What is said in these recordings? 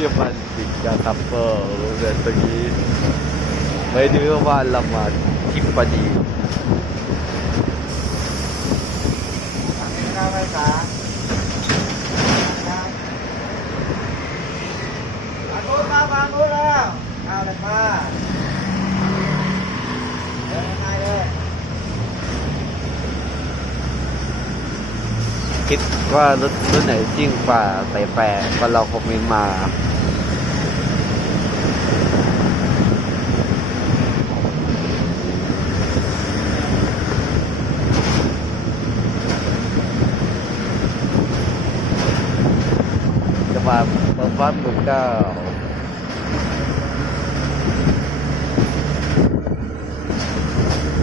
ที่มันติดกับทัพเปอร์เดือนตรงนี้ ไม่รู้ว่าเรามาทิปดีข้าวไฟฟ้าบางนู้นมาบางนู้นแล้วข้าวเลยมาเดินง่ายเลย คิดว่ารถรถไหนจริงกว่าใส่แปรก็เราคอมเมนต์มาจะมาเปิดฟันบุกเก้า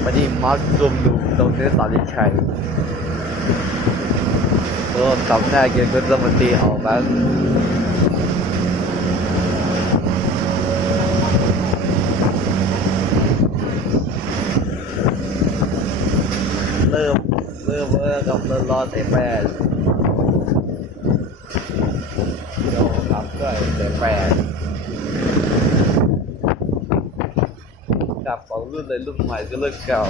วันนี้มาร์ครวมดูตรงเส้นสาลิชัย ก็จำได้เกี่ยวกับรัฐมนตรีออกมาเริ่มเริ่มเออกับเริ่มรอใส่แปดโยครับก็แต่แปดกับของรุ่นเลยรุ่นใหม่ก็รุ่นเก่า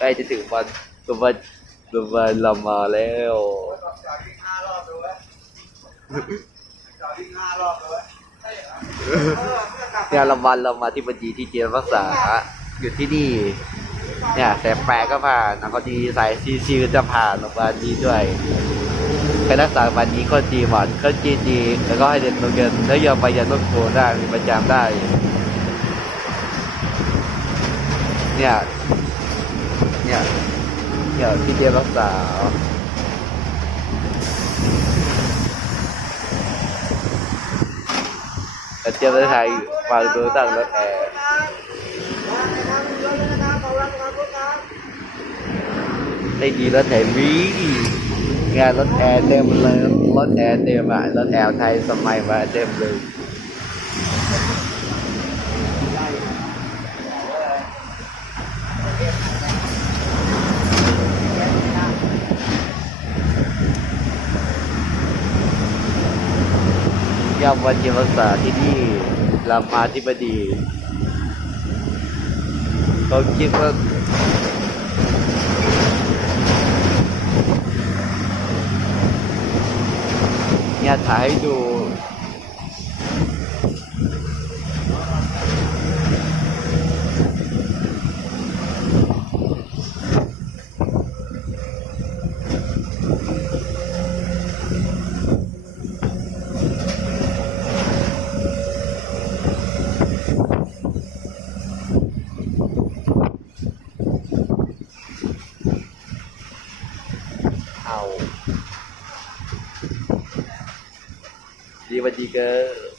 ใกล้จะถึงวันตัววันตัววันเรามาแล้วจอดวิ่งห้ารอบดูไว้จอดวิ่งห้ารอบดูไว้ใช่เหรอเออเพื่อกลับเนี่ยเราวันเรามาที่บัญชีที่เจียนรักษาอยู่ที่นี่ เนี่ยแต่แปลก็ผ่านนะเขาดีสายซีซีจะผ่านโรงพยาบาลนี้ด้วยไปรักษาวันนี้ก็ดีหมอนก็จีดีแล้วก็ให้เด็กโรงเรียนแล้วยอมไปยันรถโทรได้มีประจำได้ เนี่ย เนี่ยเนี่ยที่เจียนรักษาแต่เจียนรักษาฟังดูตั้งรถแอร์ได้ ดีรถแถมมีงานรถแอร์เต็มเลยรถแอร์เต็มอะรถแอร์ไทยสมัยมาเต็มเลยาวันเยี่ยมรักษาที่นี่รามาธิบดีเขาคิดว่าเนี่ยถ่ายให้ดู เอา ดีวันดีเกอร์